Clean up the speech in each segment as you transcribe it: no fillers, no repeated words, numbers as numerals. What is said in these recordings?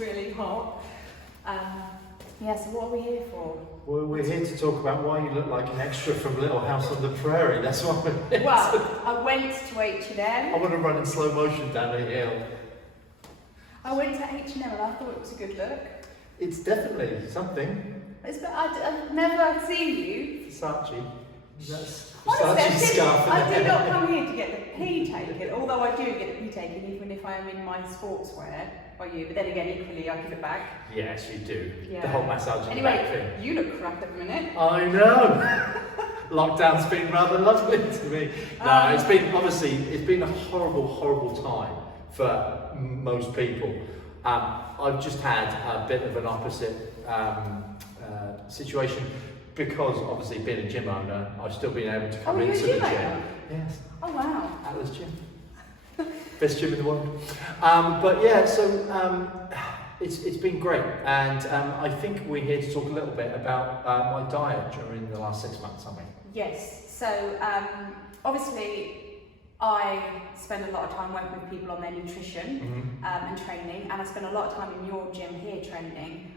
really hot. Yeah, so what are we here for? Well, we're here to talk about why you look like an extra from Little House on the Prairie. That's what we're here. Well, I went to H&M. I want to run in slow motion down the hill. I went to H&M and I thought it was a good look. It's definitely something. I've never seen you. Versace. That's Honestly, Versace scarf in the I did hair. not come here to get the pee taken, although I do get the pee taken even if I am in my sportswear by you, but then again, equally, I give it back. Yes, you do. Yeah. The whole massage in the back thing. Anyway, you look crap at the minute. I know. Lockdown's been rather lovely to me. No, it's been a horrible, horrible time for most people. I've just had a bit of an opposite situation because obviously being a gym owner, I've still been able to come into the gym. Yes. Oh wow. Atlas Gym. Best gym in the world. But yeah, so it's been great, and I think we're here to talk a little bit about my diet during the last 6 months, aren't we? Yes. So obviously, I spend a lot of time working with people on their nutrition and training, and I spend a lot of time in your gym here training.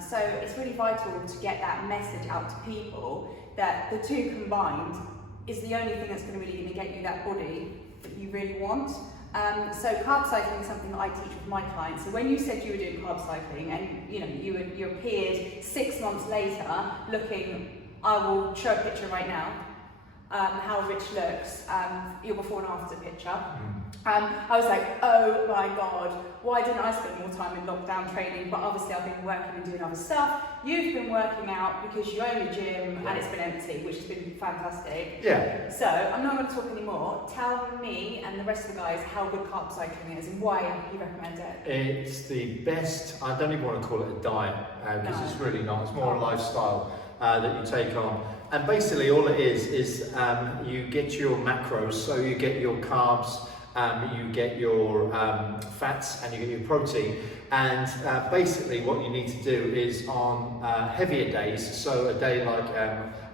So it's really vital to get that message out to people that the two combined is the only thing that's really going to get you that body that you really want. So carb cycling is something that I teach with my clients. So when you said you were doing carb cycling and you appeared 6 months later looking, I will show a picture right now, how Rich looks, your before and after picture. I was like, oh my God, why didn't I spend more time in lockdown training? But obviously I've been working and doing other stuff. You've been working out because you own a gym and it's been empty, which has been fantastic. Yeah. So I'm not going to talk anymore. Tell me and the rest of the guys how good carb cycling is and why you recommend it. It's the best, I don't even want to call it a diet because it's really not, it's more a lifestyle that you take on. And basically all it is you get your macros, so you get your carbs, you get your fats and you get your protein, and basically what you need to do is on heavier days, so a day like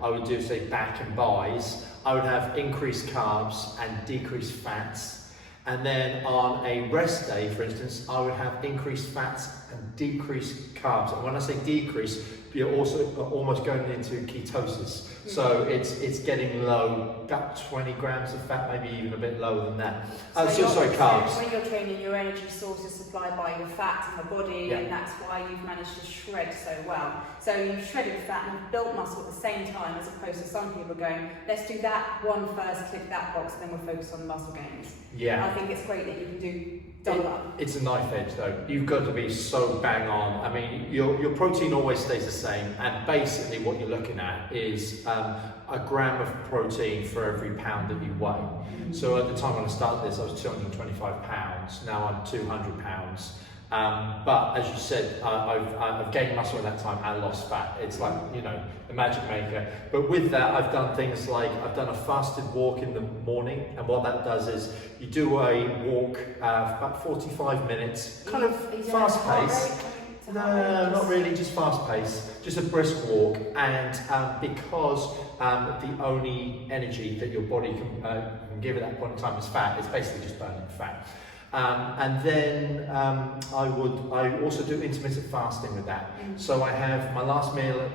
I would do say back and buys, I would have increased carbs and decreased fats, and then on a rest day for instance I would have increased fats and decreased carbs, and when I say decrease you're also almost going into ketosis. So it's getting low, about 20 grams of fat, maybe even a bit lower than that. Sorry, carbs. When you're training, your energy source is supplied by your fat in the body, Yeah. and that's why you've managed to shred so well. So you've shredded fat and built muscle at the same time, as opposed to some people going, let's do that one first, click that box, and then we'll focus on the muscle gains. Yeah. I think it's great that you can do double up. It's a knife edge though. You've got to be so bang on. I mean, your protein always stays the same, and basically what you're looking at is a gram of protein for every pound that you weigh. So at the time when I started this, I was 225 pounds. Now I'm 200 pounds. But as you said, I've gained muscle in that time and lost fat. It's like, a magic maker. But with that, I've done things like, I've done a fasted walk in the morning. And what that does is you do a walk about 45 minutes, kind of fast pace. No, not really, just fast pace, just a brisk walk, and because the only energy that your body can give at that point in time is fat, it's basically just burning fat. And then I also do intermittent fasting with that. So I have my last meal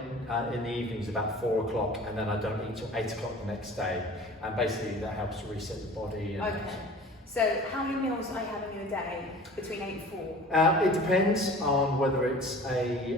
in the evenings about 4 o'clock, and then I don't eat till 8 o'clock the next day, and basically that helps to reset the body. And Okay. So how many meals are you having in a day, between 8 and 4? It depends on whether it's a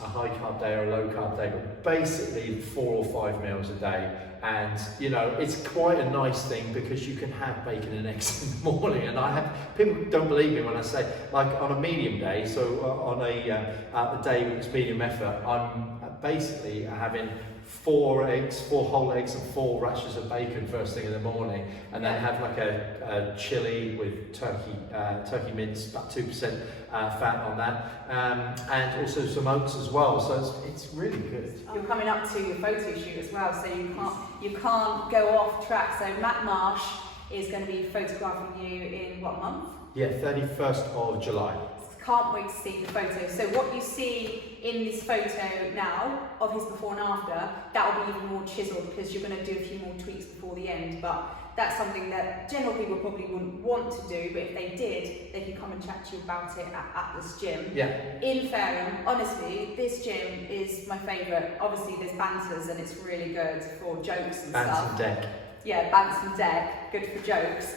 high carb day or a low carb day, but basically 4 or 5 meals a day. And it's quite a nice thing because you can have bacon and eggs in the morning. And people don't believe me when I say, like on a medium day, so on a day with it's medium effort, I'm basically having 4 whole eggs and 4 rashers of bacon first thing in the morning, and then have like a chili with turkey mince, about 2% fat on that, and also some oats as well. So it's really good. You're coming up to your photo shoot as well, so you can't go off track. So Matt Marsh is going to be photographing you in what month? Yeah, 31st of July. It's can't wait to see the photo. So what you see in this photo now of his before and after, that will be even more chiseled because you're going to do a few more tweaks before the end. But that's something that general people probably wouldn't want to do, but if they did, they can come and chat to you about it at this gym. Yeah. In fairness, honestly, this gym is my favourite. Obviously, there's banters and it's really good for jokes and stuff. Bants and deck. Yeah, bants and deck, good for jokes.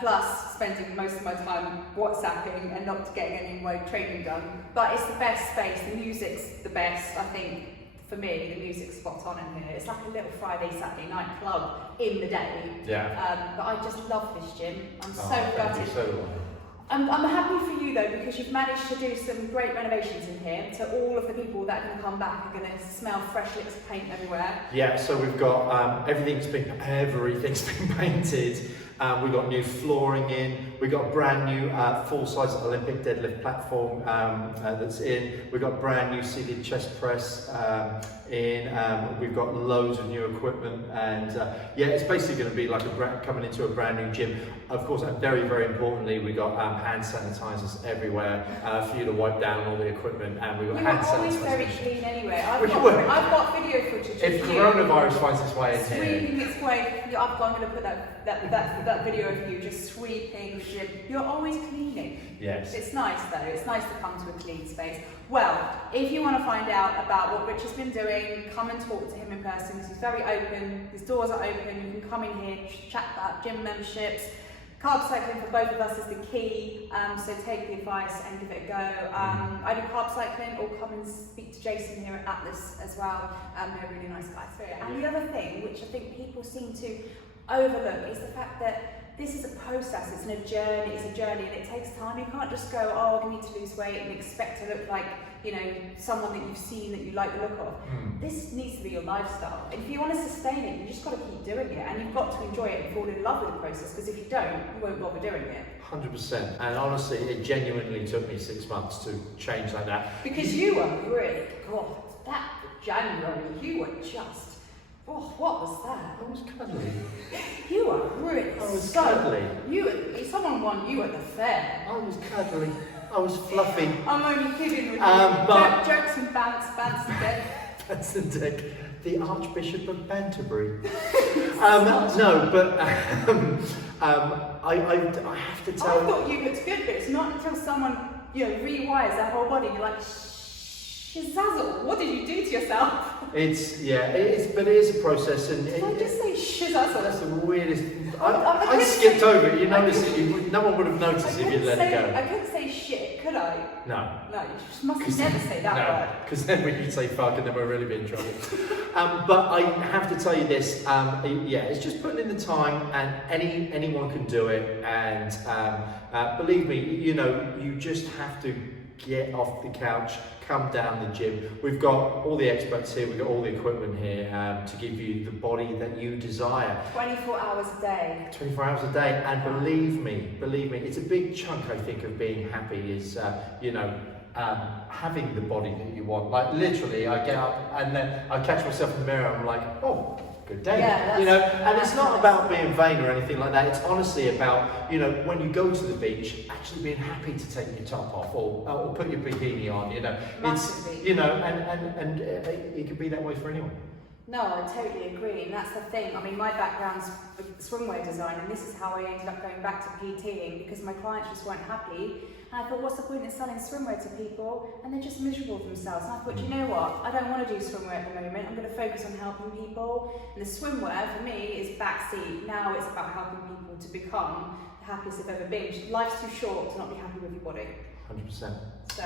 Plus, spending most of my time WhatsApping and not getting any of my training done. But it's the best space. The music's the best, I think. For me, the music's spot on in here. It's like a little Friday, Saturday night club in the day. Yeah. But I just love this gym. I'm so Thank gutted. you, so do I. I'm happy for you though, because you've managed to do some great renovations in here. So all of the people that can come back are going to smell fresh licks of paint everywhere. Yeah, so we've got everything's been painted. We've got new flooring in. We've got a brand new full-size Olympic deadlift platform that's in. We've got brand new seated chest press in. We've got loads of new equipment, and yeah, it's basically going to be like coming into a brand new gym. Of course, and very, very importantly, we've got hand sanitizers everywhere for you to wipe down all the equipment, and we've got hand sanitizers. You're always very clean anyway. I've got video footage. If coronavirus finds its way in here, sweeping its way. I'm going to put that video of you just sweeping the gym. You're always cleaning. Yes. It's nice though. It's nice to come to a clean space. Well, if you want to find out about what Rich has been doing, come and talk to him in person because he's very open. His doors are open. You can come in here, chat about gym memberships. Carb cycling for both of us is the key, so take the advice and give it a go. I do carb cycling, or come and speak to Jason here at Atlas as well. They're really nice guys. And the other thing, which I think people seem to overlook, is the fact that this is a process, it's a journey, and it takes time. You can't just go, oh, I need to lose weight and expect to look like, you know, someone that you've seen that you like the look of. This needs to be your lifestyle. And if you want to sustain it, you just got to keep doing it, and you've got to enjoy it and fall in love with the process, because if you don't, you won't bother doing it. 100%. And honestly, it genuinely took me 6 months to change like that. Because you were really, God, that January, you were just, oh, what was that? I was cuddly. You were really I was cuddly. Someone won you at the fair. I was cuddly. I was fluffy. I'm only kidding with you. But jokes and bants and dead. That's the deck. The Archbishop of Banterbury. No, but I have to tell you. I thought you looked good, but it's not until someone, you know, rewires their whole body and you're like, shizazzle, what did you do to yourself? But it is a process, and did I just say shizazzle? That's the weirdest. I skipped over it. You noticed it. No one would have noticed if you'd let it go. I couldn't say shit, could I? No. No, you just must never say that word. Because then when you say fuck, and then we're really be in trouble. But I have to tell you this. It's just putting in the time, and anyone can do it. And believe me, you know, you just have to get off the couch, come down the gym. We've got all the experts here, we've got all the equipment here to give you the body that you desire. 24 hours a day. 24 hours a day, and believe me, it's a big chunk, I think, of being happy is, having the body that you want. Like literally, I get up and then I catch myself in the mirror and I'm like, oh, good day. Yeah, you know, and it's not about being vain or anything like that. It's honestly about, you know, when you go to the beach, actually being happy to take your top off or put your bikini on. You know, Massively. it's, you know, and it can be that way for anyone. No, I totally agree, and that's the thing. I mean, my background's swimwear design, and this is how I ended up going back to PTing, because my clients just weren't happy. And I thought, what's the point in selling swimwear to people? And they're just miserable for themselves. And I thought, you know what? I don't want to do swimwear at the moment. I'm going to focus on helping people. And the swimwear, for me, is backseat. Now it's about helping people to become the happiest they've ever been. Life's too short to not be happy with your body. 100%. So,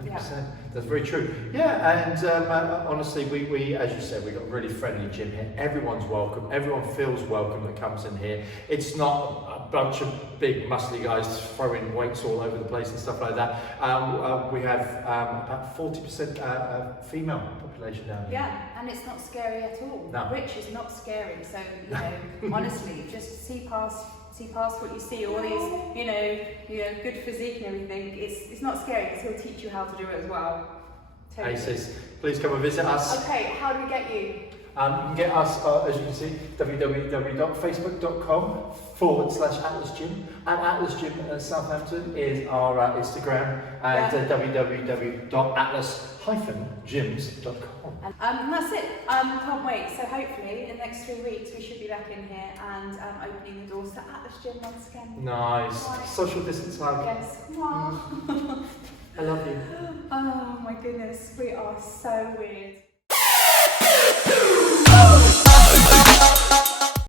100%. yeah. That's very true. Yeah, and honestly, we, as you said, we've got a really friendly gym here. Everyone's welcome. Everyone feels welcome that comes in here. It's not a bunch of big, muscly guys throwing weights all over the place and stuff like that. We have about 40% female population down here. Yeah, and it's not scary at all. No. Rich is not scary. So, you know, honestly, just see past what you see, all these, you know, good physique and everything. It's not scary, because he'll teach you how to do it as well. Totally. Aces, please come and visit us. Okay, how do we get you? You can get us, as you can see, www.facebook.com/Atlas Gym. And Atlas Gym Southampton is our Instagram, and www.atlas-gyms.com. And that's it. Can't wait. So hopefully in the next 3 weeks we should be back in here and opening the doors to Atlas Gym once again. Nice. Social distance hug. Yes. I love you. Oh my goodness, we are so weird.